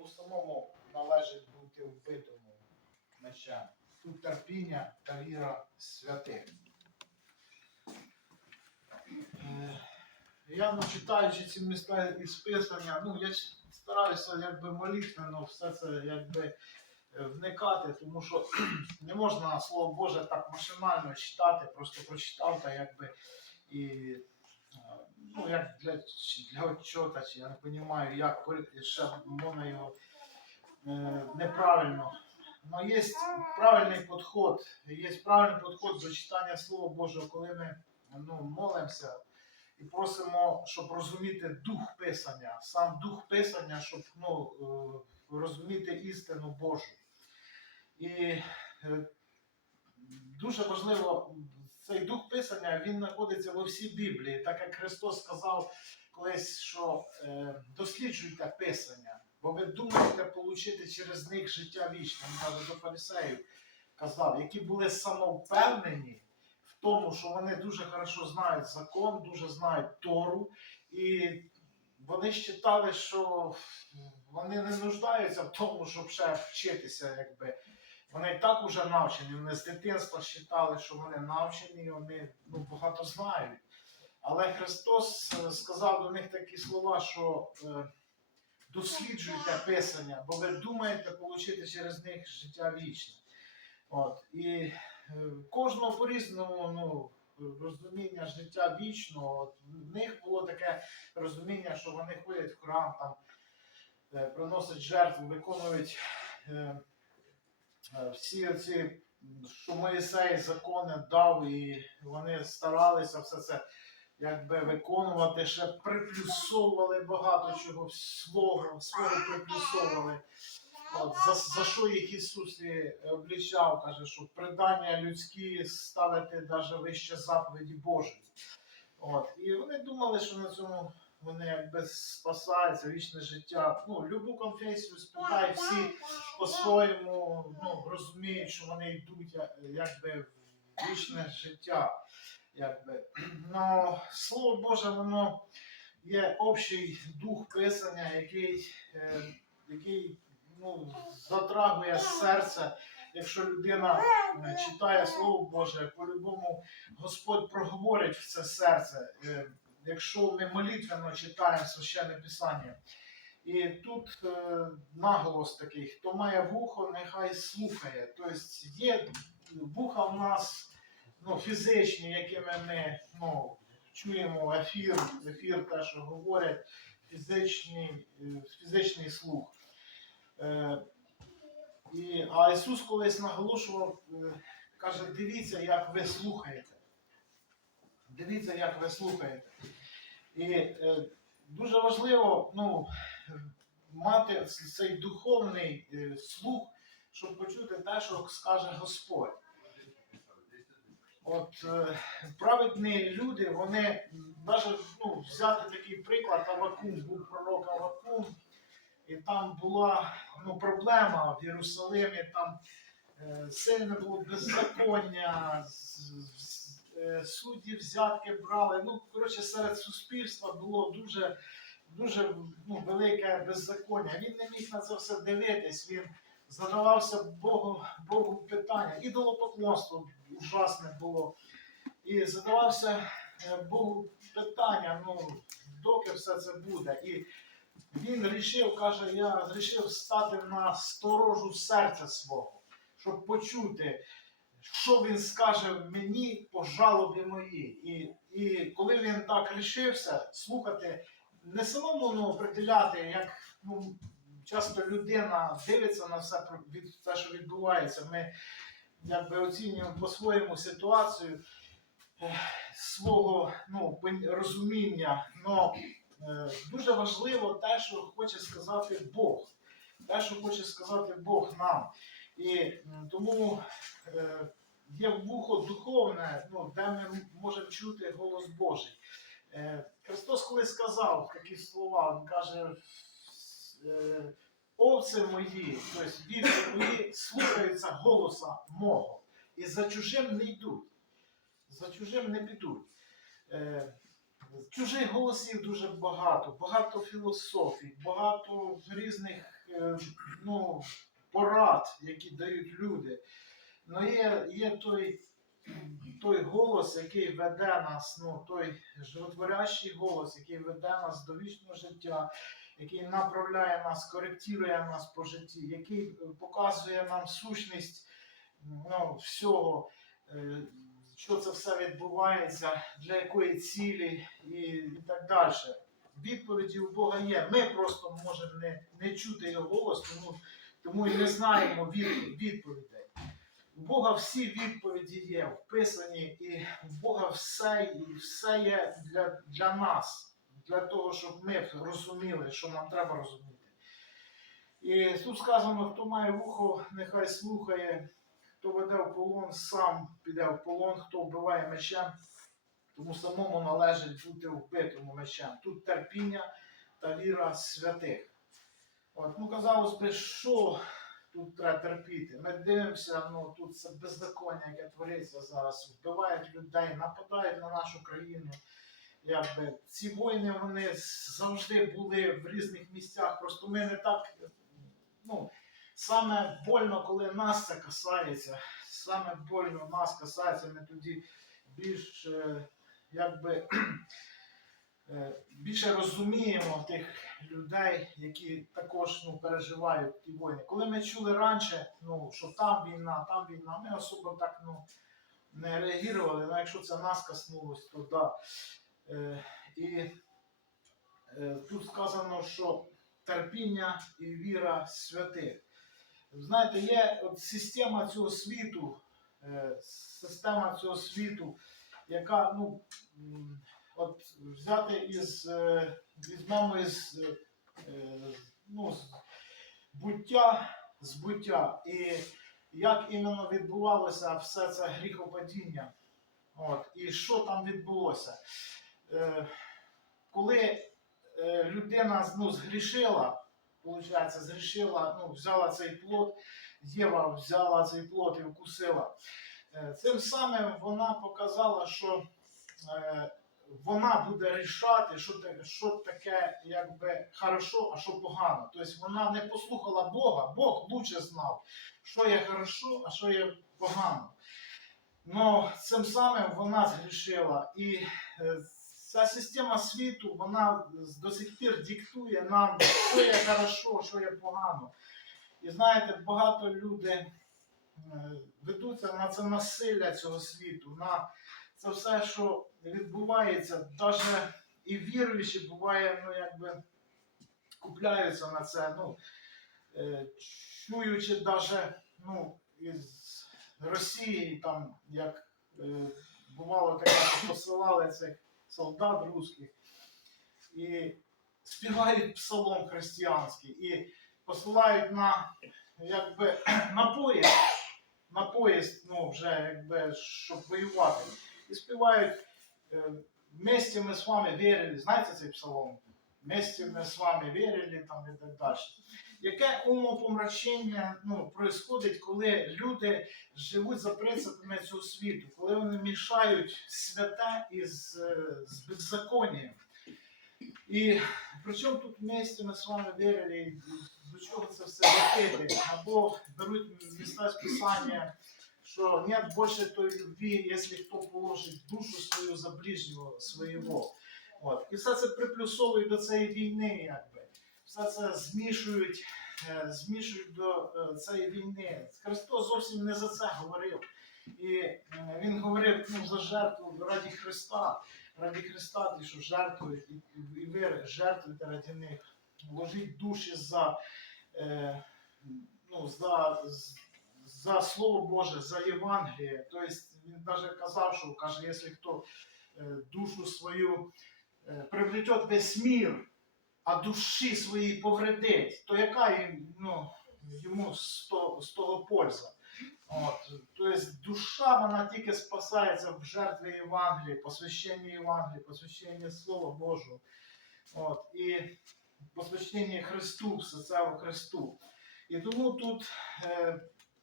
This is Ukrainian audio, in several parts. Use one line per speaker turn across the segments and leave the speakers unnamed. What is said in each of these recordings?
йому самому належить бути вбитому мечем. Тут терпіння та віра святих. Е, Я ну, читаючи ці міста і списання, ну я стараюся якби молитвенно все це якби е, вникати, тому що не можна слово Боже так машинально читати, просто прочитав та якби і ну як для, для отчота, я не розумію, як ще можна його е, неправильно. Но є правильний підход, є правильний підход до читання Слова Божого, коли ми ну, молимося і просимо, щоб розуміти дух Писання, сам дух Писання, щоб ну, е, розуміти істину Божу. І е, дуже важливо, цей дух Писання він знаходиться во всій Біблії, так як Христос сказав колись, що е, досліджуйте Писання, бо ви думаєте отримати через них життя вічне. Він до фарисеїв казав, які були самовпевнені в тому, що вони дуже хорошо знають закон, дуже знають Тору, і вони вважали, що вони не нуждаються в тому, щоб ще вчитися, якби. Вони і так уже навчені, вони з дитинства вважали, що вони навчені, вони ну, багато знають. Але Христос е, сказав до них такі слова, що е, досліджуйте Писання, бо ви думаєте отримати через них життя вічне. От. І е, кожного по-різному ну, розуміння життя вічного. От, в них було таке розуміння, що вони ходять в храм, там, приносять жертву, виконують всі ці, що Моїсей закони дав, і вони старалися все це якби виконувати, ще приплюсовували багато чого свого, свого приплюсовували. От, за, за що їх Ісус і облічав, каже, що предання людські ставити навіть вище заповіді Божої. От. І вони думали, що на цьому вони якби спасаються, вічне життя. Ну, любу конфесію спитай, всі по-своєму ну, розуміють, що вони йдуть якби в вічне життя. Якби. Но Слово Боже, воно є общий дух писання, який, е, який ну, затрагує серце. Якщо людина е, читає Слово Боже, по-любому Господь проговорить в це серце. Е, Якщо ми молитвенно читаємо священне Писання. І тут е, наголос такий, хто має вухо, нехай слухає. Тобто є вуха в нас ну, фізичні, якими ми ну, чуємо ефір, ефір те, що говорять, фізичний, е, фізичний слух. Е, і, а Ісус колись наголошував, е, каже, дивіться, як ви слухаєте. Дивіться, як ви слухаєте. І е, дуже важливо ну, мати цей духовний е, слух, щоб почути те, що скаже Господь. От е, праведні люди, вони навіть ну, взяти такий приклад, Авакум, був пророк Авакум, і там була ну, проблема в Єрусалимі, там е, сильне було беззаконня, з- судді взятки брали. Ну, коротше, серед суспільства було дуже, дуже ну, велике беззаконня. Він не міг на це все дивитись, він задавався Богу, Богу питання. Ідолопоклонство ужасне було. І задавався е, Богу питання, ну, доки все це буде. І він рішив, каже, я рішив стати на сторожу серця свого, щоб почути, що він скаже мені по жалобі моїй. І, і коли він так рішився, слухати, не самому ну, приділяти, як ну, часто людина дивиться на все від те, що відбувається. Ми якби оцінюємо по-своєму ситуацію ех, свого ну, розуміння. Но е, дуже важливо те, що хоче сказати Бог. Те, що хоче сказати Бог нам. І тому е, є вухо духовне, ну, де ми можемо чути голос Божий. Е, Христос колись сказав такі слова, Він каже, е, овці мої, тобто вівці мої слухаються голоса мого, і за чужим не йдуть. За чужим не підуть. Е, чужих голосів дуже багато, багато філософій, багато різних е, ну, порад, які дають люди. Ну є, є той, той голос, який веде нас, ну, той животворящий голос, який веде нас до вічного життя, який направляє нас, коректує нас по житті, який показує нам сущність ну, всього, е, що це все відбувається, для якої цілі і, і так далі. Відповіді у Бога є. Ми просто можемо не, не чути його голос, тому, тому і не знаємо відповідей. У Бога всі відповіді є вписані, і у Бога все, і все є для, для нас, для того, щоб ми розуміли, що нам треба розуміти. І тут сказано, хто має вухо, нехай слухає, хто веде в полон, сам піде в полон, хто вбиває мечем, тому самому належить бути вбитому мечем. Тут терпіння та віра святих. От, ну, казалось би, що тут треба терпіти. Ми дивимося, ну тут це беззаконня, яке твориться зараз, вбивають людей, нападають на нашу країну. Якби ці воїни вони завжди були в різних місцях. Просто ми не так. Ну, саме больно, коли нас це касається, саме больно нас касається, ми тоді більш е, якби більше розуміємо тих людей, які також ну, переживають ті воїни. Коли ми чули раніше, ну, що там війна, там війна, ми особо так ну, не реагували, але якщо це нас коснулось, то да. Е, і е, тут сказано, що терпіння і віра святих. Знаєте, є от система цього світу, е, система цього світу, яка, ну, от взяти із, е, візьмемо із е, ну, буття, з буття. І як іменно відбувалося все це гріхопадіння. От, і що там відбулося? Е, коли е, людина ну, згрішила, виходить, згрішила, ну, взяла цей плод, Єва взяла цей плод і вкусила. Е, Цим самим вона показала, що е, вона буде рішати, що, таке- що таке якби хорошо, а що погано. Тобто вона не послухала Бога, Бог лучше знав, що є хорошо, а що є погано. Но цим самим вона згрішила. І е, ця система світу, вона до сих пір диктує нам, що є хорошо, що є погано. І знаєте, багато людей ведуться на це насилля цього світу, на це все, що відбувається, навіть і віруючі буває, ну якби купляються на це, ну, е, чуючи навіть ну, із Росії, там, як е, бувало таке, посилали цих солдат русських і співають псалом християнський і посилають на, якби, на поїзд, на поїзд, ну, вже, якби, щоб воювати. І співають «Вместе ми з вами вірили». Знаєте цей псалом? «Вместе ми з вами вірили» там і так далі. Яке умопомрачення ну, происходить, коли люди живуть за принципами цього світу, коли вони мішають святе із е, з беззаконням. І при чому тут вместе ми з вами вірили, до чого це все доходить? Або беруть міста з Писання, що нет більше той любві, якщо хто положить душу свою за ближнього свого. От. І все це приплюсовують до цієї війни, якби. Все це змішують, змішують до цієї війни. Христос зовсім не за це говорив. І він говорив ну, за жертву раді Христа, раді Христа, ті, що жертвують, і, ви жертвуєте раді них, вложіть душі за, е, ну, за, за Слово Боже, за Євангеліє. Тобто він навіть казав, що каже, якщо хто е, душу свою е, привлечет весь мір, а душі своїй повредить, то яка ну, йому з того, з польза? Тобто душа вона тільки спасається в жертві Євангелії, посвященні Євангелії, посвященні Слова Божого. От, і посвященні Христу, всецело Христу. І тому тут е,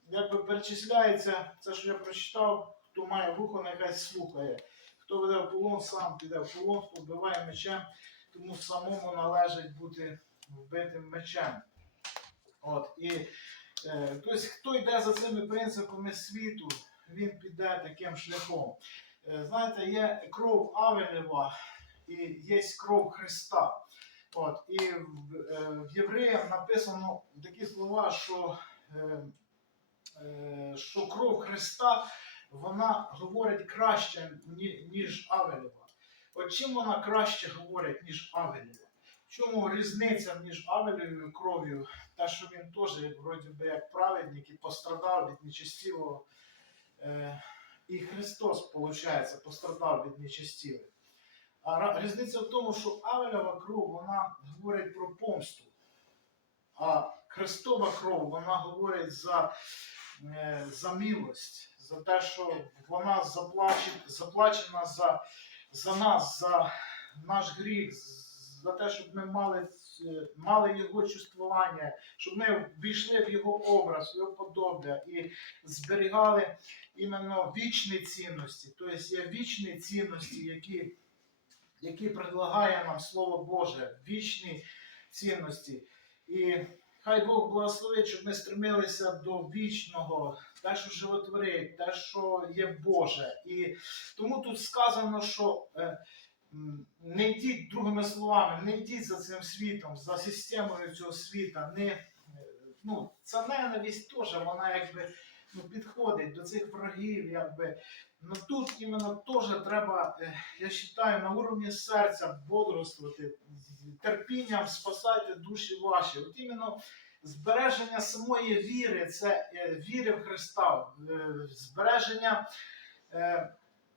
якби перечисляється це, що я прочитав, хто має вухо, нехай слухає. хто веде в полон, сам піде в полон, вбиває мечем, тому самому належить бути вбитим мечем. От, і, е, тобто, хто йде за цими принципами світу, він піде таким шляхом. Е, знаєте, є кров Авелева і є кров Христа. От, і в, е, в євреям написано такі слова, що, е, що кров Христа вона говорить краще, ніж Авелева. От чим вона краще говорить, ніж Авелева? Чому різниця між Авелевою кров'ю, та що він теж, вроді би, як праведник і пострадав від нечестивого. Е, і Христос, виходить, пострадав від нечестивих. А різниця в тому, що Авелева кров вона говорить про помсту, а Христова кров вона говорить за, е, за милость, за те, що вона заплачена, заплачена за, за нас, за наш гріх, за те, щоб ми мали, е, мали його чувствування, щоб ми війшли в його образ, його подобля і зберігали іменно вічні цінності, тобто є вічні цінності, які які предлагає нам Слово Боже, вічні цінності. І хай Бог благословить, щоб ми стремилися до вічного, те, що животворить, те, що є Боже. І тому тут сказано, що е, не йдіть другими словами, не йдіть за цим світом, за системою цього світа. Не, е, ну, ця ненависть теж, вона якби ну, підходить до цих врагів, якби. Ну тут іменно теж треба, е, я вважаю, на уровні серця бодрствувати, терпінням спасайте душі ваші. От іменно збереження самої віри, це е, віри в Христа, е, збереження,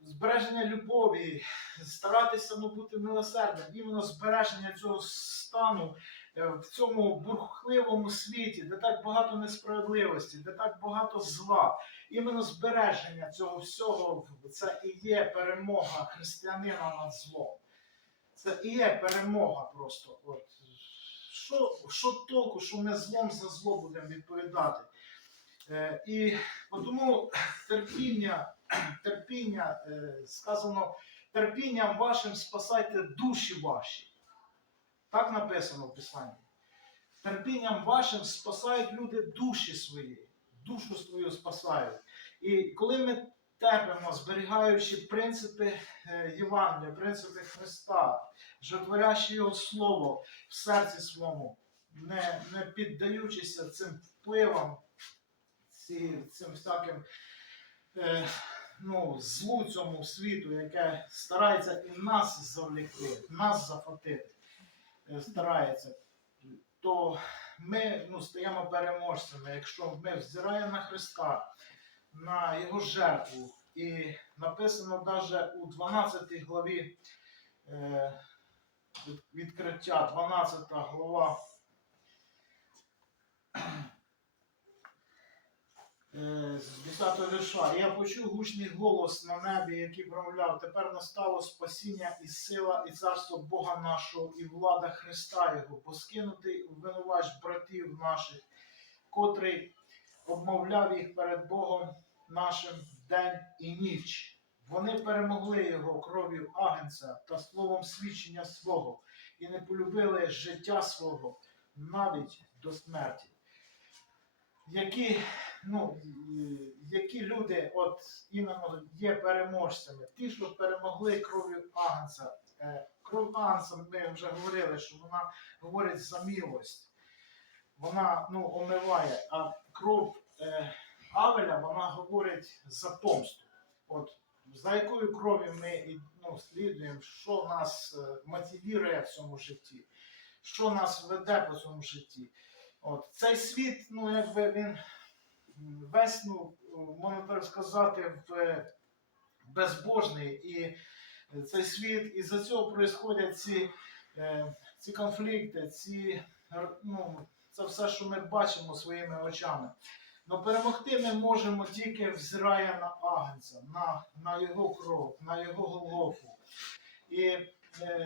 збереження любові, старатися ну, бути милосердним, іменно збереження цього стану в цьому бурхливому світі, де так багато несправедливості, де так багато зла іменно збереження цього всього це і є перемога християнина над злом. Це і є перемога просто. От. Що, що толку, що ми злом за зло будемо відповідати? Е, і тому терпіння, терпіння, е, сказано, терпінням вашим спасайте душі ваші. Так написано в Писанні. Терпінням вашим спасають люди душі свої душу свою спасають. І коли ми терпимо, зберігаючи принципи е, Євангелія, принципи Христа, жотворящи Його Слово в серці своєму, не, не піддаючися цим впливам, ці, цим всяким е, ну, злу цьому світу, яке старається і нас завлекти, нас захопити, е, старається, то ми ну, стаємо переможцями, якщо ми взираємо на Христа, на Його жертву. І написано навіть у 12 главі е, відкриття, 12 глава. Е, З 10 вірша. Я почув гучний голос на небі, який промовляв, тепер настало спасіння і сила, і царство Бога нашого, і влада Христа Його, бо скинутий винувач братів наших, котрий обмовляв їх перед Богом нашим день і ніч. Вони перемогли його кров'ю агнця та словом свідчення свого, і не полюбили життя свого навіть до смерті. Які, ну, які люди от іменно є переможцями? Ті, що перемогли кров'ю агнця. Е, Кров агнця, ми вже говорили, що вона говорить за милость. Вона ну, омиває, а кров е, Авеля вона говорить за помсту. От, за якою кров'ю ми ну, слідуємо, що нас е, мотивує в цьому житті, що нас веде по цьому житті. От, цей світ, ну, якби він весь, ну, можна так сказати, в, безбожний. І цей світ, і за цього відбуваються ці, е, ці конфлікти, ці, ну, це все, що ми бачимо своїми очами. Но перемогти ми можемо тільки взирає на Агнця, на, на його кров, на його Голгофу. І е,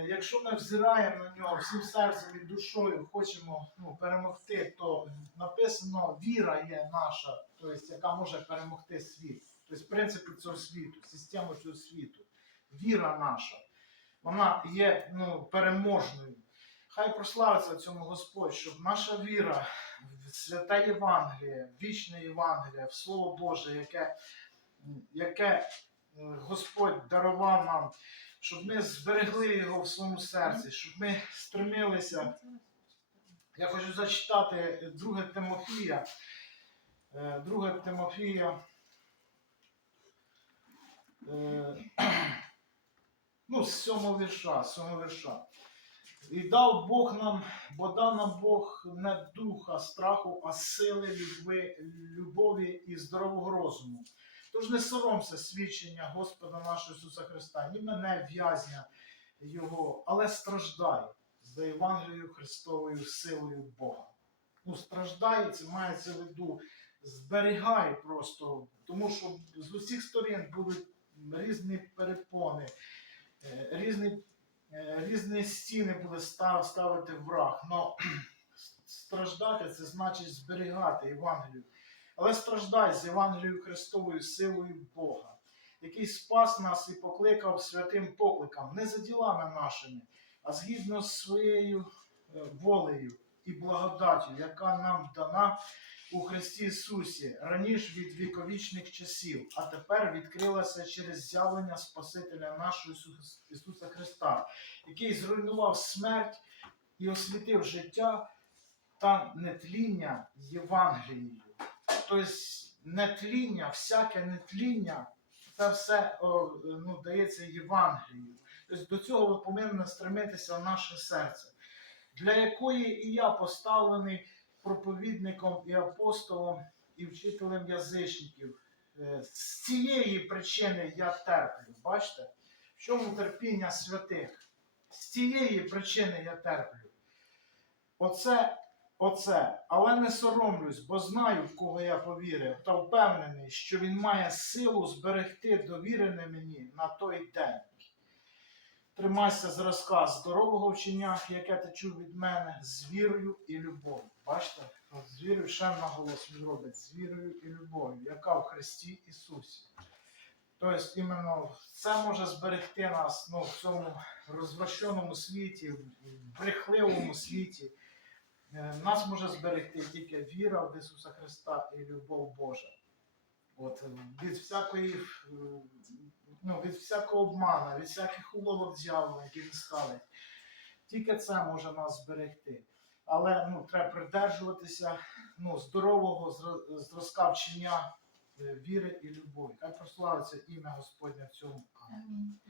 якщо ми взираємо на нього всім серцем і душою, хочемо ну, перемогти, то написано віра є наша, тобто, яка може перемогти світ. Тобто принципи цього світу, систему цього світу. віра наша, вона є ну, переможною. Хай прославиться цьому Господь, щоб наша віра в святе Євангеліє, вічне Євангеліє, в Слово Боже, яке, яке е, Господь дарував нам, щоб ми зберегли його в своєму серці, щоб ми стремилися. Я хочу зачитати 2 Тимофія. Е, 2 Тимофія. е, Ну, з 7 вірша, 7 вірша. І дав Бог нам, бо дав нам Бог не духа страху, а сили, любви, любові і здорового розуму. Тож не соромся свідчення Господа нашого Ісуса Христа, ні мене в'язня Його, але страждай за Євангелією Христовою силою Бога. Ну, страждай, це мається в виду, зберігай просто, тому що з усіх сторін були різні перепони, е, різні, е, різні стіни буде ставити враг. Но страждати це значить зберігати Євангелію. Але страждай з Євангелією Христовою силою Бога, який спас нас і покликав святим покликам, не за ділами нашими, а згідно з своєю е, волею і благодаттю, яка нам дана у Христі Ісусі, раніше від віковічних часів, а тепер відкрилася через з'явлення Спасителя нашого Ісуса- Христа, який зруйнував смерть і освітив життя та нетління Євангелією. Тобто нетління, всяке нетління, це все ну, дається Євангелію. Тобто до цього повинно стремитися наше серце, для якої і я поставлений проповідником і апостолом, і вчителем язичників. Е, З цієї причини я терплю. Бачите? В чому терпіння святих? З цієї причини я терплю. Оце, оце, але не соромлюсь, бо знаю, в кого я повірив, та впевнений, що він має силу зберегти довірене мені на той день. Тримайся зразка здорового вчення, яке ти чув від мене, з вірою і любов'ю. Бачите? От З вірою ще наголос він робить, з вірою і любов'ю, яка в Христі Ісусі. Тобто, іменно це може зберегти нас ну, в цьому розвращеному світі, в брехливому світі. Е, Нас може зберегти тільки віра в Ісуса Христа і любов Божа. От, е, від всякої, е, ну, від всякого обману, від всяких уловок дьявола, які він ставить. Тільки це може нас зберегти. Але ну, треба придержуватися ну, здорового зразка вчення віри і любові. Хай прославиться ім'я Господнє в цьому.
Амінь.